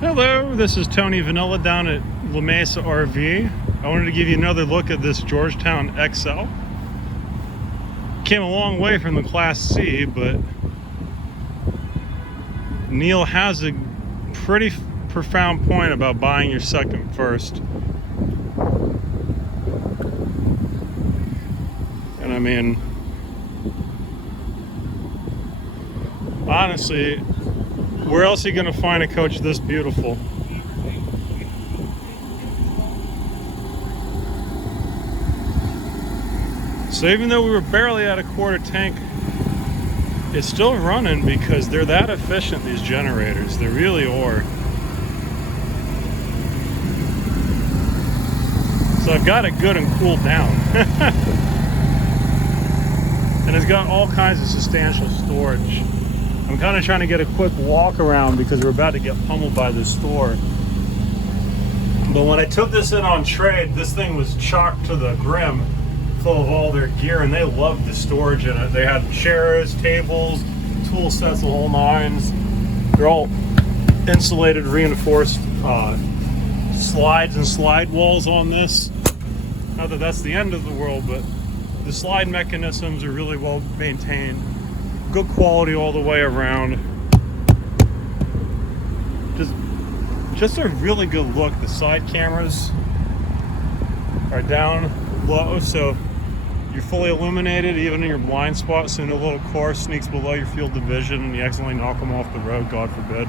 Hello, this is Tony Vanilla down at La Mesa RV. I wanted to give you another look at this Georgetown XL. Came a long way from the Class C, but Neil has a pretty profound point about buying your second first. And I mean, honestly, where else are you going to find a coach this beautiful? So even though we were barely at a quarter tank, it's still running because they're that efficient, these generators. They really are. So I've got it good and cooled down. And it's got all kinds of substantial storage. I'm kind of trying to get a quick walk around because we're about to get pummeled by the store. But when I took this in on trade, this thing was chocked to the brim full of all their gear, and they loved the storage in it. They had chairs, tables, tool sets, the whole nines. They're all insulated, reinforced slides and slide walls on this. Not that that's the end of the world, but the slide mechanisms are really well maintained. Good quality all the way around. Just a really good look. The side cameras are down low, so you're fully illuminated even in your blind spot, so no little car sneaks below your field of vision and you accidentally knock them off the road, God forbid.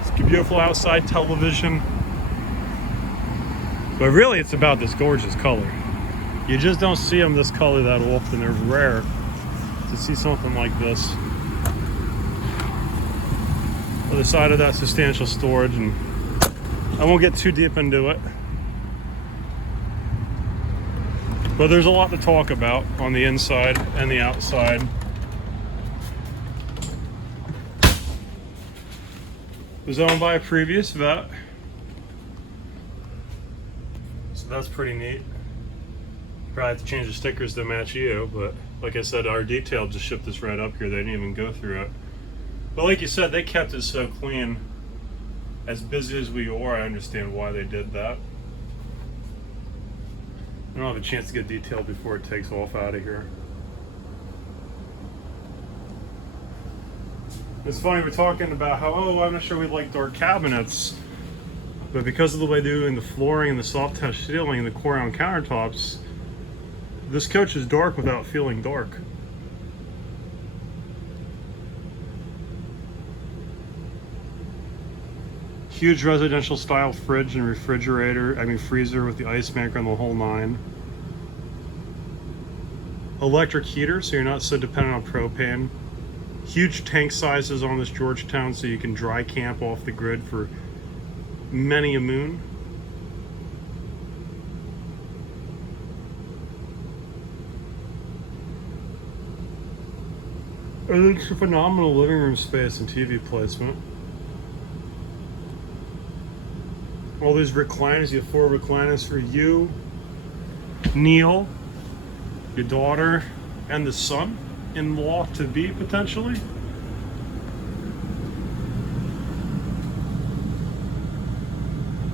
It's a beautiful outside television. But really it's about this gorgeous color. You just don't see them this color that often. They're rare to see something like this. Other side of that, substantial storage, and I won't get too deep into it. But there's a lot to talk about on the inside and the outside. It was owned by a previous vet, so that's pretty neat. Probably have to change the stickers to match you, but like I said, our detail just shipped this right up here. They didn't even go through it. But like you said, they kept it so clean. As busy as we are, I understand why they did that. I don't have a chance to get detailed before it takes off out of here. It's funny, we're talking about how, oh, I'm not sure we like dark cabinets, but because of the way they're doing the flooring and the soft touch ceiling and the core round countertops, this coach is dark without feeling dark. Huge residential style fridge and refrigerator, freezer with the ice maker and the whole nine. Electric heater, so you're not so dependent on propane. Huge tank sizes on this Georgetown, so you can dry camp off the grid for many a moon. It's a phenomenal living room space and TV placement. All these recliners, you have 4 recliners for you, Neil, your daughter, and the son-in-law to be potentially.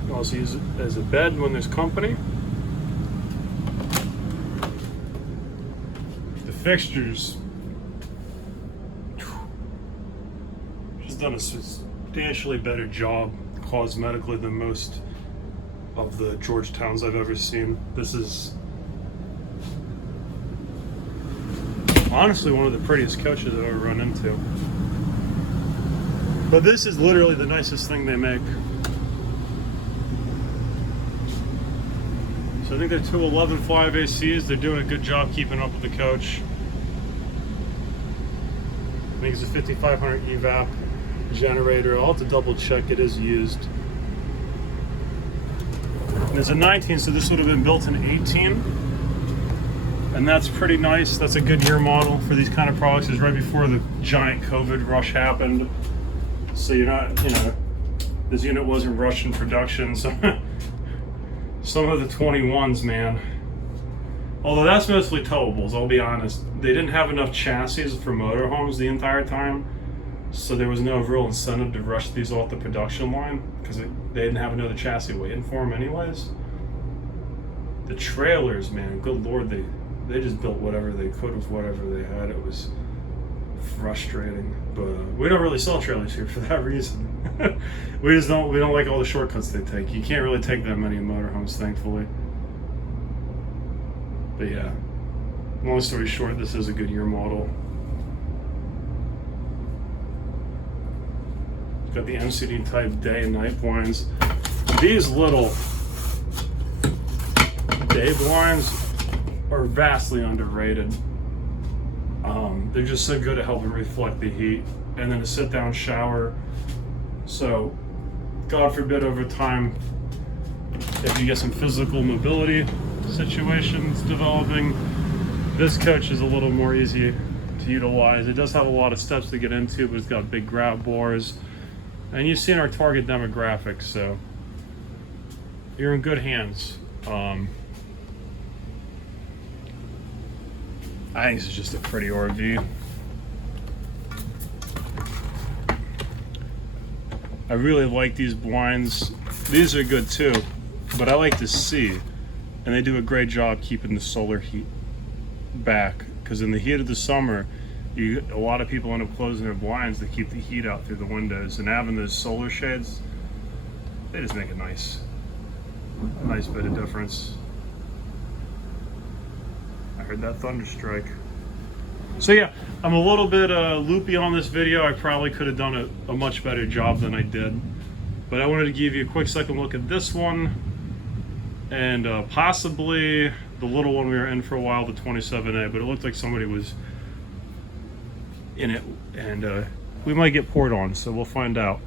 You also use it as a bed when there's company. The fixtures. She's done a substantially better job cosmetically than most of the Georgetowns I've ever seen. This is honestly one of the prettiest coaches I've ever run into. But this is literally the nicest thing they make. So I think they're 211 5 ACs. They're doing a good job keeping up with the coach. I think it's a 5500 evap generator. I'll have to double check it is used. And it's a 19, so this would have been built in 18. And that's pretty nice. That's a good year model for these kind of products. It's right before the giant COVID rush happened. So you're not, this unit wasn't rushed in production. So some of the 21s, man. Although that's mostly towables, I'll be honest. They didn't have enough chassis for motorhomes the entire time. So there was no real incentive to rush these off the production line because they didn't have another chassis waiting for them anyways. The trailers, man, good lord, they just built whatever they could with whatever they had. It was frustrating, but we don't really sell trailers here for that reason. we don't like all the shortcuts they take. You can't really take that many in motorhomes, thankfully. But yeah, long story short, this is a Goodyear model. Got the MCD type day and night blinds. These little day blinds are vastly underrated. They're just so good at helping reflect the heat, and then a sit-down shower. So, God forbid, over time, if you get some physical mobility situations developing, this coach is a little more easy to utilize. It does have a lot of steps to get into, but it's got big grab bars. And you've seen our target demographics, so you're in good hands. I think this is just a pretty RV. I really like these blinds. These are good too, but I like to see, and they do a great job keeping the solar heat back, because in the heat of the summer, a lot of people end up closing their blinds to keep the heat out through the windows, and having those solar shades, they just make a nice bit of difference. I heard that thunder strike. So yeah, I'm a little bit loopy on this video. I probably could have done a much better job than I did, but I wanted to give you a quick second look at this one, and possibly the little one we were in for a while, the 27A, but it looked like somebody was in it, and we might get poured on, so we'll find out.